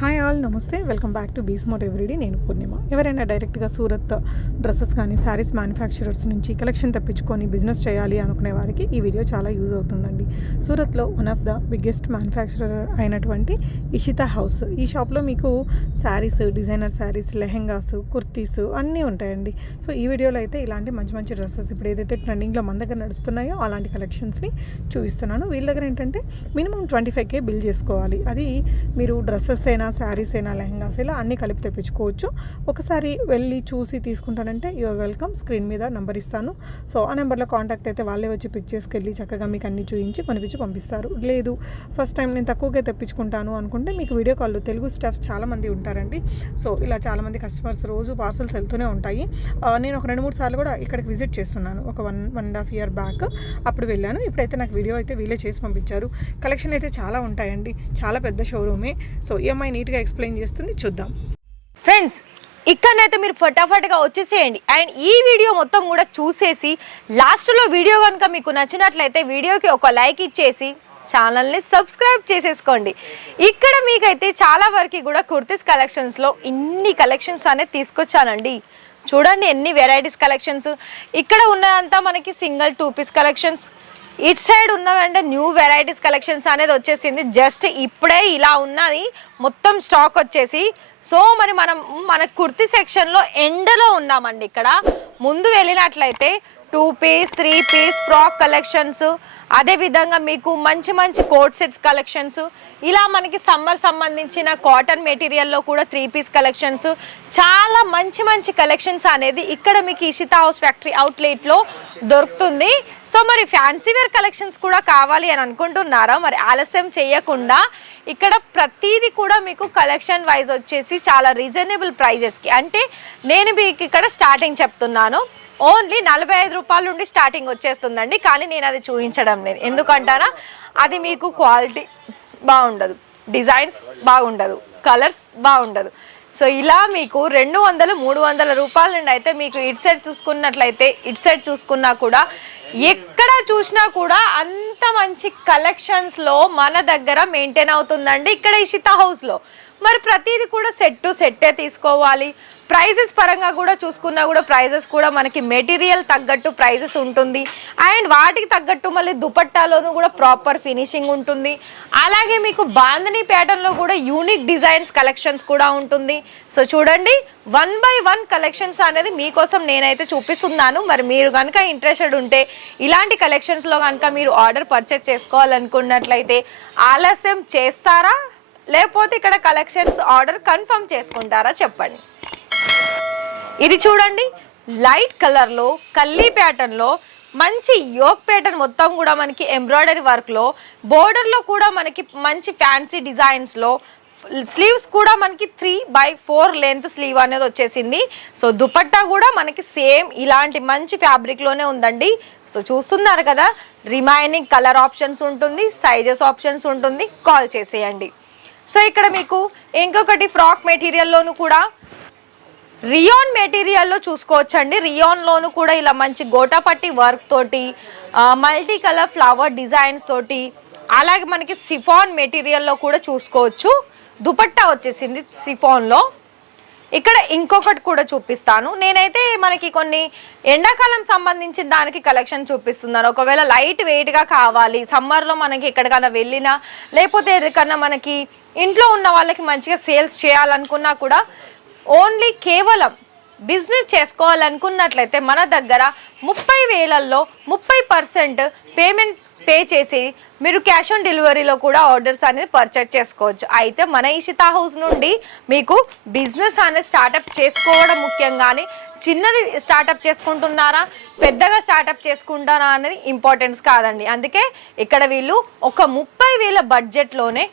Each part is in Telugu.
హాయ్ ఆల్ నమస్తే వెల్కమ్ బ్యాక్ టు బీస్మోట్ ఎవ్రీడే. నేను పూర్ణిమ. ఎవరైనా డైరెక్ట్గా సూరత్ డ్రెస్సెస్ కానీ శారీస్ మ్యానుఫ్యాక్చరర్స్ నుంచి కలెక్షన్ తెప్పించుకొని బిజినెస్ చేయాలి అనుకునే వారికి ఈ వీడియో చాలా యూజ్ అవుతుందండి. సూరత్లో one of the biggest manufacturer అయినటువంటి ఇషితా హౌస్. ఈ షాప్లో మీకు శారీస్, డిజైనర్ శారీస్, లెహెంగాస్, కుర్తీస్ అన్నీ ఉంటాయండి. సో ఈ వీడియోలో అయితే ఇలాంటి మంచి మంచి డ్రెస్సెస్ ఇప్పుడు ఏదైతే ట్రెండింగ్లో మన దగ్గర నడుస్తున్నాయో అలాంటి కలెక్షన్స్ని చూపిస్తున్నాను. వీళ్ళ దగ్గర ఏంటంటే మినిమం 25K బిల్ చేసుకోవాలి. అది మీరు డ్రెస్సెస్ అయినా, శారీస్ అయినా, లెహంగాస్ ఇలా అన్నీ కలిపి తెప్పించుకోవచ్చు. ఒకసారి వెళ్ళి చూసి తీసుకుంటానంటే యువర్ వెల్కమ్. స్క్రీన్ మీద నెంబర్ ఇస్తాను. సో ఆ నెంబర్లో కాంటాక్ట్ అయితే వాళ్ళే వచ్చి పిక్ చేసుకెళ్ళి చక్కగా మీకు అన్నీ చూపించి కొనిపించి పంపిస్తారు. లేదు ఫస్ట్ టైం నేను తక్కువగా తెప్పించుకుంటాను అనుకుంటే మీకు వీడియో కాల్లో తెలుగు స్టాఫ్స్ చాలామంది ఉంటారండి. సో ఇలా చాలామంది కస్టమర్స్ రోజు పార్సల్స్ వెళ్తూనే ఉంటాయి. నేను ఒక 2-3 సార్లు కూడా ఇక్కడికి విజిట్ చేస్తున్నాను. ఒక 1.5 year బ్యాక్ అప్పుడు వెళ్ళాను. ఇప్పుడైతే నాకు వీడియో అయితే వీళ్ళే చేసి పంపించారు. కలెక్షన్ అయితే చాలా ఉంటాయండి. చాలా పెద్ద షోరూమే. సో ఈఎంఐ నీట్గా ఎక్స్ప్లెయిన్ చేస్తుంది, చూద్దాం. ఫ్రెండ్స్, ఇక్కడనైతే మీరు ఫటాఫట్గా వచ్చేసేయండి. అండ్ ఈ వీడియో మొత్తం కూడా చూసేసి లాస్ట్లో వీడియో కనుక మీకు నచ్చినట్లయితే వీడియోకి ఒక లైక్ ఇచ్చేసి ఛానల్ని సబ్స్క్రైబ్ చేసేసుకోండి. ఇక్కడ మీకైతే చాలా వరకు కూడా కుర్తీస్ కలెక్షన్స్లో ఇన్ని కలెక్షన్స్ అనేది తీసుకొచ్చానండి. చూడండి ఎన్ని వెరైటీస్ కలెక్షన్స్. ఇక్కడ ఉన్నదంతా మనకి సింగిల్ 2 పీస్ కలెక్షన్స్. ఇట్ సైడ్ ఉన్నవంటే న్యూ వెరైటీస్ కలెక్షన్స్ అనేది వచ్చేసింది. జస్ట్ ఇప్పుడే ఇలా ఉన్నది మొత్తం స్టాక్ వచ్చేసి. సో మరి మన కుర్తీ సెక్షన్లో ఎండలో ఉన్నామండి. ఇక్కడ ముందు వెళ్ళినట్లయితే 2 పీస్ 3 పీస్ ఫ్రాక్ కలెక్షన్స్, అదేవిధంగా మీకు మంచి మంచి కోట్ సెట్స్ కలెక్షన్స్, ఇలా మనకి సమ్మర్ సంబంధించిన కాటన్ మెటీరియల్లో కూడా 3 పీస్ కలెక్షన్స్, చాలా మంచి మంచి కలెక్షన్స్ అనేది ఇక్కడ మీకు ఇషితా హౌస్ ఫ్యాక్టరీ అవుట్లెట్లో దొరుకుతుంది. సో మరి ఫ్యాన్సీ వేర్ కలెక్షన్స్ కూడా కావాలి అని అనుకుంటున్నారా? మరి ఆలస్యం చేయకుండా ఇక్కడ ప్రతిదీ కూడా మీకు కలెక్షన్ వైజ్ వచ్చేసి చాలా రీజనబుల్ ప్రైజెస్కి, అంటే నేను మీకు ఇక్కడ స్టార్టింగ్ చెప్తున్నాను, ఓన్లీ 45 రూపాయల నుండి స్టార్టింగ్ వచ్చేస్తుందండి. కానీ నేను అది చూపించడం లేదు, ఎందుకంటానా అది మీకు క్వాలిటీ బాగుండదు, డిజైన్స్ బాగుండదు, కలర్స్ బాగుండదు. సో ఇలా మీకు 200-300 రూపాయల నుండి అయితే మీకు ఇటు సైడ్ చూసుకున్నట్లయితే ఇటు సైడ్ చూసుకున్నా కూడా ఎక్కడ చూసినా కూడా అంత మంచి కలెక్షన్స్లో మన దగ్గర మెయింటైన్ అవుతుందండి ఇక్కడ ఇషితా హౌస్లో. మరి ప్రతిదీ కూడా సెట్టే తీసుకోవాలి. ప్రైజెస్ పరంగా కూడా చూసుకున్నా కూడా ప్రైజెస్ కూడా మనకి మెటీరియల్ తగ్గట్టు ప్రైజెస్ ఉంటుంది. అండ్ వాటికి తగ్గట్టు మళ్ళీ దుపట్టాలోనూ కూడా ప్రాపర్ ఫినిషింగ్ ఉంటుంది. అలాగే మీకు బాందినీ ప్యాటర్న్లో కూడా యూనిక్ డిజైన్స్ కలెక్షన్స్ కూడా ఉంటుంది. సో చూడండి 1 by 1 కలెక్షన్స్ అనేది మీకోసం నేనైతే చూపిస్తున్నాను. మరి మీరు కనుక ఇంట్రెస్టెడ్ ఉంటే ఇలాంటి కలెక్షన్స్లో కనుక మీరు ఆర్డర్ పర్చేస్ చేసుకోవాలనుకున్నట్లయితే ఆలస్యం చేస్తారా, లేకపోతే ఇక్కడ కలెక్షన్స్ ఆర్డర్ కన్ఫర్మ్ చేసుకుంటారా చెప్పండి. ఇది చూడండి లైట్ కలర్లో కల్లీ ప్యాటర్న్లో మంచి యోక్ ప్యాటర్న్ మొత్తం కూడా మనకి ఎంబ్రాయిడరీ వర్క్లో, బోర్డర్లో కూడా మనకి మంచి ఫ్యాన్సీ డిజైన్స్లో, స్లీవ్స్ కూడా మనకి 3/4 లెంత్ స్లీవ్ అనేది వచ్చేసింది. సో దుపట్టా కూడా మనకి సేమ్ ఇలాంటి మంచి ఫ్యాబ్రిక్లోనే ఉందండి. సో చూస్తున్నారు కదా, రిమైనింగ్ కలర్ ఆప్షన్స్ ఉంటుంది, సైజెస్ ఆప్షన్స్ ఉంటుంది, కాల్ చేసేయండి. సో ఇక్కడ మీకు ఇంకొకటి ఫ్రాక్ మెటీరియల్లోను కూడా రియాన్ మెటీరియల్లో చూసుకోవచ్చండి. రియాన్లోను కూడా ఇలా మంచి గోటాపట్టి వర్క్ తోటి, మల్టీ కలర్ ఫ్లవర్ డిజైన్స్ తోటి, అలాగే మనకి సిఫాన్ మెటీరియల్లో కూడా చూసుకోవచ్చు. దుపట్టా వచ్చేసింది సిఫాన్లో. ఇక్కడ ఇంకొకటి కూడా చూపిస్తాను. నేనైతే మనకి కొన్ని ఎండాకాలం సంబంధించిన దానికి కలెక్షన్ చూపిస్తున్నాను. ఒకవేళ లైట్ వెయిట్గా కావాలి, సమ్మర్లో మనకి ఎక్కడికైనా వెళ్ళినా, లేకపోతే ఎక్కడికన్నా మనకి ఇంట్లో ఉన్న వాళ్ళకి మంచిగా సేల్స్ చేయాలనుకున్నా కూడా, ఓన్లీ కేవలం బిజినెస్ చేసుకోవాలనుకున్నట్లయితే మన దగ్గర 30,000లో 30% పేమెంట్ పే చేసి మీరు క్యాష్ ఆన్ డెలివరీలో కూడా ఆర్డర్స్ అనేది పర్చేజ్ చేసుకోవచ్చు. అయితే మన ఇషితా హౌస్ నుండి మీకు బిజినెస్ అనేది స్టార్టప్ చేసుకోవడం ముఖ్యంగానే, చిన్నది స్టార్టప్ చేసుకుంటున్నారా పెద్దగా స్టార్టప్ చేసుకుంటారా అనేది ఇంపార్టెన్స్ కాదండి. అందుకే ఇక్కడ వీళ్ళు ఒక 30,000 బడ్జెట్లోనే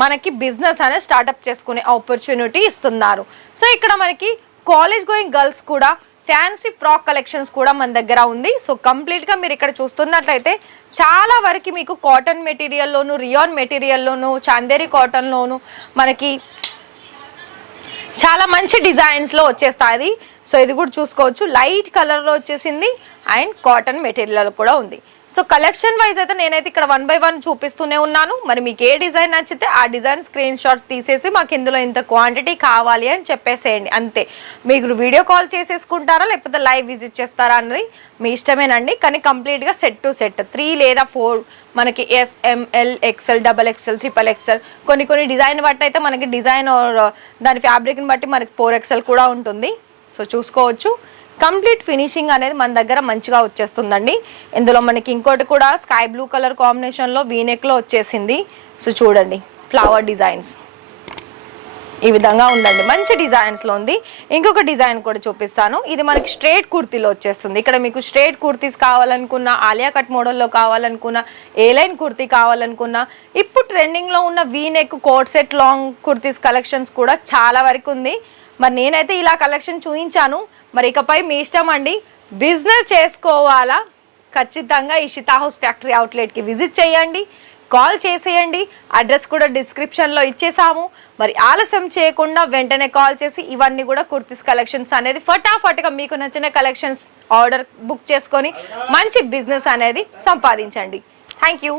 మనకి బిజినెస్ అనేది స్టార్టప్ చేసుకునే ఆపర్చునిటీ ఇస్తున్నారు. సో ఇక్కడ మనకి కాలేజ్ గోయింగ్ గర్ల్స్ కూడా ఫ్యాన్సీ ఫ్రాక్ కలెక్షన్స్ కూడా మన దగ్గర ఉంది. సో కంప్లీట్గా మీరు ఇక్కడ చూస్తున్నట్లయితే చాలా వరకు మీకు కాటన్ మెటీరియల్లోను, రియాన్ మెటీరియల్లోను, చాందేరి కాటన్లోను మనకి చాలా మంచి డిజైన్స్లో వచ్చేస్తుంది. సో ఇది కూడా చూసుకోవచ్చు, లైట్ కలర్లో వచ్చేసింది అండ్ కాటన్ మెటీరియల్ కూడా ఉంది. సో కలెక్షన్ వైజ్ అయితే నేనైతే ఇక్కడ 1 by 1 చూపిస్తూనే ఉన్నాను. మరి మీకు ఏ డిజైన్ నచ్చితే ఆ డిజైన్ స్క్రీన్ షాట్స్ తీసేసి మాకు ఇందులో ఇంత క్వాంటిటీ కావాలి అని చెప్పేసేయండి అంతే. మీకు వీడియో కాల్ చేసేసుకుంటారా లేకపోతే లైవ్ విజిట్ చేస్తారా అన్నది మీ ఇష్టమేనండి. కానీ కంప్లీట్గా సెట్ టు సెట్ 3 లేదా 4 మనకి S, M L, XL, XXL, XXL కొన్ని డిజైన్ బట్టి అయితే మనకి డిజైన్ దాని ఫ్యాబ్రిక్ని బట్టి మనకి 4XL కూడా ఉంటుంది. సో చూసుకోవచ్చు. కంప్లీట్ ఫినిషింగ్ అనేది మన దగ్గర మంచిగా వచ్చేస్తుందండి. ఇందులో మనకి ఇంకోటి కూడా స్కై బ్లూ కలర్ కాంబినేషన్లో వీనెక్లో వచ్చేసింది. సో చూడండి ఫ్లవర్ డిజైన్స్ ఈ విధంగా ఉందండి, మంచి డిజైన్స్లో ఉంది. ఇంకొక డిజైన్ కూడా చూపిస్తాను. ఇది మనకి స్ట్రేట్ కుర్తీలో వచ్చేస్తుంది. ఇక్కడ మీకు స్ట్రేట్ కుర్తీస్ కావాలనుకున్నా, ఆలియా కట్ మోడల్లో కావాలనుకున్నా, ఏ లైన్ కుర్తీ కావాలనుకున్నా, ఇప్పుడు ట్రెండింగ్లో ఉన్న V neck coat set long kurtis collections కూడా చాలా వరకు ఉంది. మరి నేనైతే ఇలా కలెక్షన్ చూపించాను. మరి ఇకపై మీ ఇష్టం అండి. బిజినెస్ చేసుకోవాలా ఖచ్చితంగా ఇషితా హౌస్ ఫ్యాక్టరీ అవుట్లెట్కి విజిట్ చేయండి, కాల్ చేసేయండి. అడ్రస్ కూడా డిస్క్రిప్షన్లో ఇచ్చేసాము. మరి ఆలస్యం చేయకుండా వెంటనే కాల్ చేసి ఇవన్నీ కూడా కుర్తీస్ కలెక్షన్స్ అనేది ఫటాఫట్గా మీకు నచ్చిన కలెక్షన్స్ ఆర్డర్ బుక్ చేసుకొని మంచి బిజినెస్ అనేది సంపాదించండి. Thank you.